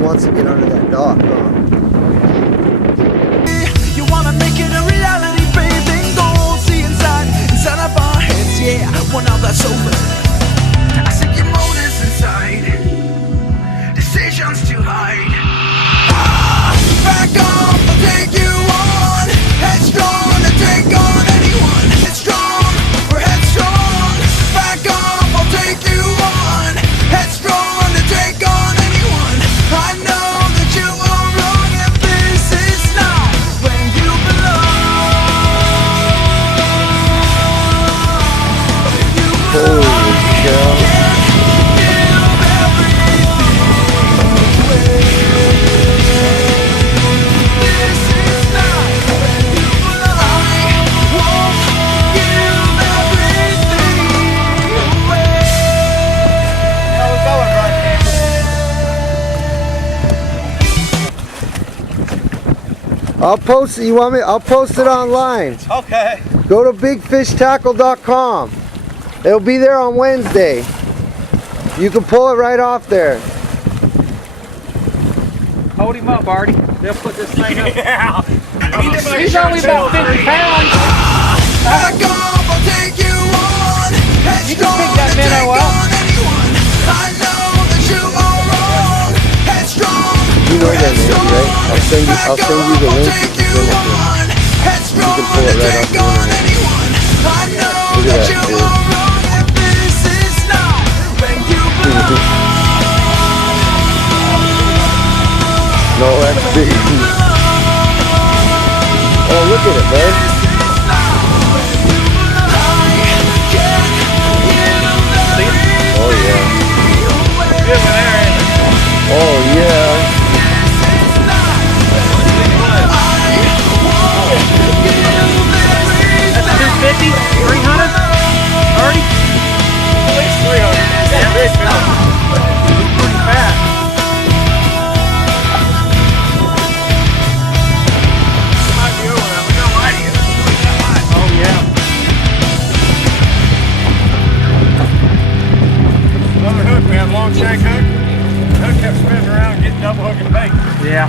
Wants to get under that dock, huh? You wanna make it a reality, baby. Go see inside of our heads, yeah. Well, now that's over. I see your motives inside. Decisions to hide. Back off, I'll take you on. Headstrong to take on anyone. Headstrong, we're headstrong. Back off, I'll take you on. Headstrong to take on anyone. I know that you are wrong and this is not where you belong. Holy cow. I'll post it. You want me? I'll post it online. Okay. Go to BigFishTackle.com. It'll be there on Wednesday. You can pull it right off there. Hold him up, Artie. They'll put this thing up. Yeah. He's only about 50 pounds. Back off, I'll take you on. You can pick that minnow up. I know that you are wrong. Headstrong. You know that name, right? I'll send you the link. You can pull it right off the internet. Look at that, dude. No, that's big. Oh, look at it, man. Oh, yeah. Oh, yeah. That's 250, 300, 30? At least 300. That's big, man. He's pretty fat. Oh, yeah. Another hook, we had a long shank hook. The hook kept spinning around and getting double hooking bait. Yeah.